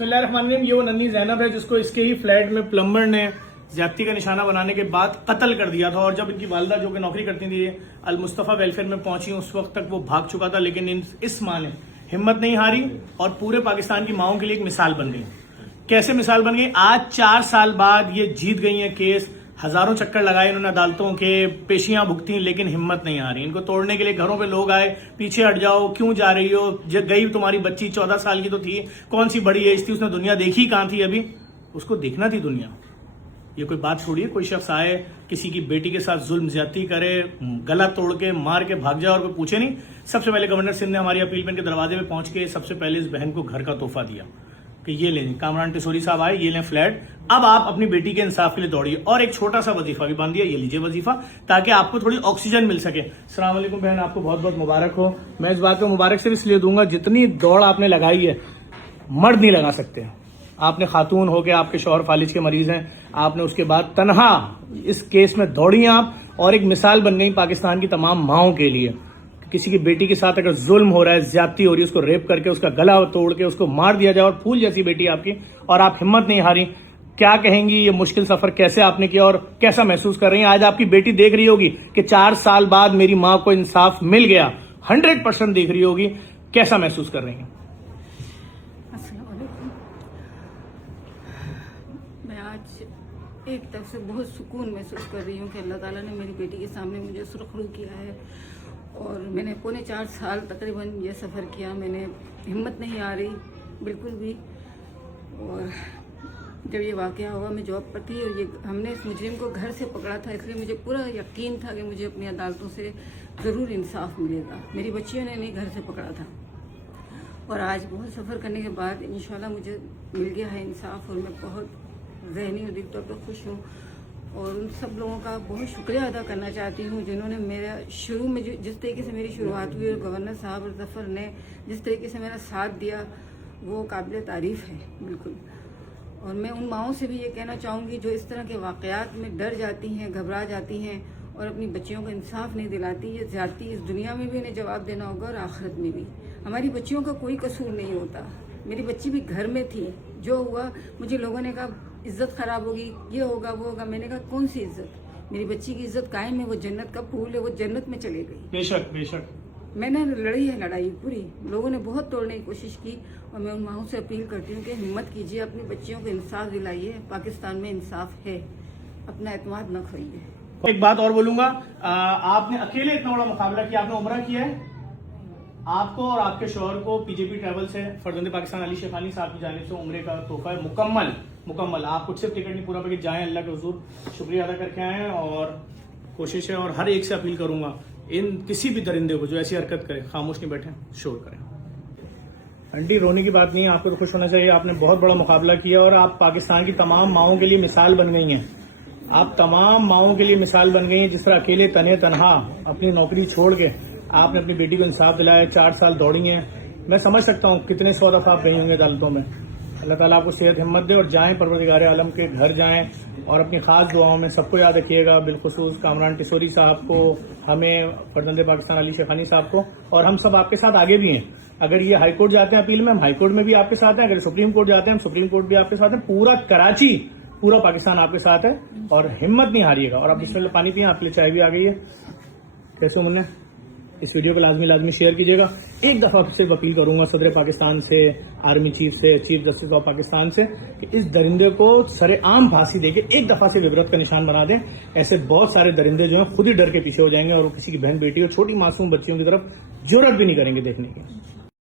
بسم اللہ الرحمن الرحیم. یہ وہ ننھی زینب ہے جس کو اس کے ہی فلیٹ میں پلمبر نے زیادتی کا نشانہ بنانے کے بعد قتل کر دیا تھا. اور جب ان کی والدہ جو کہ نوکری کرتی تھی المصطفیٰ ویلفیئر میں پہنچی اس وقت تک وہ بھاگ چکا تھا, لیکن اس ماں نے ہمت نہیں ہاری اور پورے پاکستان کی ماؤں کے لیے ایک مثال بن گئی. کیسے مثال بن گئی؟ آج 4 سال بعد یہ جیت گئی ہیں کیس. ہزاروں چکر لگائے انہوں نے عدالتوں کے, پیشیاں بھگتی, لیکن ہمت نہیں آ رہی. ان کو توڑنے کے لیے گھروں پہ لوگ آئے, پیچھے ہٹ جاؤ, کیوں جا رہی ہو, گئی تمہاری بچی 14 سال کی تو تھی, کون سی بڑی ایج تھی, اس نے دنیا دیکھی کہاں تھی, ابھی اس کو دیکھنا تھی دنیا. یہ کوئی بات چھوڑیے, کوئی شخص آئے کسی کی بیٹی کے ساتھ ظلم زیادتی کرے, گلا توڑ کے مار کے بھاگ جائے اور کوئی پوچھے نہیں. سب سے پہلے گورنر سندھ نے ہماری اپیل پین کے دروازے پہ پہنچ کے سب سے پہلے اس بہن کو گھر کا تحفہ دیا کہ یہ لیں. کامران ٹیسوری صاحب آئے, یہ لیں فلیٹ, اب آپ اپنی بیٹی کے انصاف کے لیے دوڑیے. اور ایک چھوٹا سا وظیفہ بھی باندھ دیا, یہ لیجیے وظیفہ تاکہ آپ کو تھوڑی آکسیجن مل سکے. السلام علیکم بہن, آپ کو بہت بہت مبارک ہو. میں اس بات کو مبارک صرف اس لیے دوں گا, جتنی دوڑ آپ نے لگائی ہے مرد نہیں لگا سکتے. آپ نے خاتون ہو کے, آپ کے شوہر فالج کے مریض ہیں, آپ نے اس کے بعد تنہا اس کیس میں دوڑی آپ, اور ایک مثال بن گئی پاکستان کی تمام ماؤں کے لیے. کسی کی بیٹی کے ساتھ اگر ظلم ہو رہا ہے, زیادتی ہو رہی ہے, اس کو ریپ کر کے اس کا گلا توڑ کے اس کو مار دیا جائے, اور پھول جیسی بیٹی آپ کی, اور آپ ہمت نہیں ہاری. کیا کہیں گی یہ مشکل سفر کیسے آپ نے کیا اور کیسا محسوس کر رہی ہیں؟ آج آپ کی بیٹی دیکھ رہی ہوگی کہ 4 سال بعد میری ماں کو انصاف مل گیا, 100% دیکھ رہی ہوگی. کیسا محسوس کر رہی ہیں؟ السلام علیکم. میں آج ایک طرف سے بہت سکون محسوس کر رہی ہوں کہ اللہ تعالیٰ نے میری بیٹی کے سامنے مجھے سرخرو کیا ہے, اور میں نے پونے 4 سال تقریباً یہ سفر کیا. میں نے ہمت نہیں آ رہی بالکل بھی. اور جب یہ واقعہ ہوا, میں جاب پر تھی, اور یہ ہم نے اس مجرم کو گھر سے پکڑا تھا, اس لیے مجھے پورا یقین تھا کہ مجھے اپنی عدالتوں سے ضرور انصاف ملے گا. میری بچیوں نے نہیں گھر سے پکڑا تھا, اور آج بہت سفر کرنے کے بعد انشاءاللہ مجھے مل گیا ہے انصاف, اور میں بہت ذہنی اور دل طور پر خوش ہوں. اور ان سب لوگوں کا بہت شکریہ ادا کرنا چاہتی ہوں جنہوں نے میرا شروع میں جس طریقے سے میری شروعات ہوئی, اور گورنر صاحب اور ظفر نے جس طریقے سے میرا ساتھ دیا, وہ قابل تعریف ہے بالکل. اور میں ان ماؤں سے بھی یہ کہنا چاہوں گی جو اس طرح کے واقعات میں ڈر جاتی ہیں, گھبرا جاتی ہیں, اور اپنی بچیوں کو انصاف نہیں دلاتی. یہ زیادتی اس دنیا میں بھی انہیں جواب دینا ہوگا اور آخرت میں بھی. ہماری بچیوں کا کوئی قصور نہیں ہوتا. میری بچی بھی گھر میں تھی, جو ہوا مجھے لوگوں نے کہا عزت خراب ہوگی, یہ ہوگا وہ ہوگا. میں نے کہا کون سی عزت؟ میری بچی کی عزت قائم ہے, وہ جنت کا پھول ہے, وہ جنت میں چلے گئی. بے شک بے شک. میں نے لڑی ہے لڑائی پوری, لوگوں نے بہت توڑنے کی کوشش کی, اور میں ان ماؤں سے اپیل کرتی ہوں کہ ہمت کیجیے, اپنی بچیوں کو انصاف دلائیے. پاکستان میں انصاف ہے, اپنا اعتماد نہ کھوئیے. ایک بات اور بولوں گا, آپ نے اکیلے اتنا بڑا مقابلہ کیا, آپ نے عمرہ کیا ہے. آپ کو اور آپ کے شوہر کو پی جے پی ٹریول سے فرزند پاکستان علی شیخانی صاحب کی جانب سے عمرے کا تحفہ ہے مکمل. آپ کچھ صرف ٹکٹ نہیں, پورا پیکج جائیں, اللہ کے حضور شکریہ ادا کر کے آئے ہیں. اور کوشش ہے, اور ہر ایک سے اپیل کروں گا, ان کسی بھی درندے کو جو ایسی حرکت کرے خاموش نہیں بیٹھیں, شور کریں. آنٹی رونے کی بات نہیں ہے, آپ کو تو خوش ہونا چاہیے. آپ نے بہت بڑا مقابلہ کیا, اور آپ پاکستان کی تمام ماؤں کے لیے مثال بن گئی ہیں. آپ تمام ماؤں کے لیے مثال بن گئی ہیں, جس طرح اکیلے تنہا اپنی نوکری چھوڑ کے آپ نے اپنی بیٹی کو انصاف دلایا. 4 سال دوڑی ہیں. میں سمجھ سکتا ہوں کتنے 100 دفعہ آپ گئی ہوں گے عدالتوں میں. اللہ تعالیٰ آپ کو صحت ہمت دے, اور جائیں پروردگار عالم کے گھر جائیں, اور اپنی خاص دعاؤں میں سب کو یاد رکھیے گا, بالخصوص کامران ٹیسوری صاحب کو, ہمیں فرزند پاکستان علی شیخانی صاحب کو, اور ہم سب آپ کے ساتھ آگے بھی ہیں. اگر یہ ہائی کورٹ جاتے ہیں اپیل میں, ہم ہائی کورٹ میں بھی آپ کے ساتھ ہیں. اگر سپریم کورٹ جاتے ہیں, ہم سپریم کورٹ بھی آپ کے ساتھ ہیں. پورا کراچی, پورا پاکستان آپ کے ساتھ ہے, اور ہمت نہیں ہاریے گا. اور آپ بسم اللہ پانی پئیں, آپ کے لیے چائے بھی آ گئی ہے. کیسے منہ, اس ویڈیو کو لازمی شیئر کیجیے گا. ایک دفعہ صرف اپیل کروں گا صدر پاکستان سے, آرمی چیف سے, چیف جسٹس آف پاکستان سے, کہ اس درندے کو سر عام پھانسی دے کے ایک دفعہ سے عبرت کا نشان بنا دیں. ایسے بہت سارے درندے جو ہیں خود ہی ڈر کے پیچھے ہو جائیں گے, اور وہ کسی کی بہن بیٹی اور چھوٹی معصوم بچیوں کی طرف جرأت بھی نہیں کریں گے دیکھنے کی.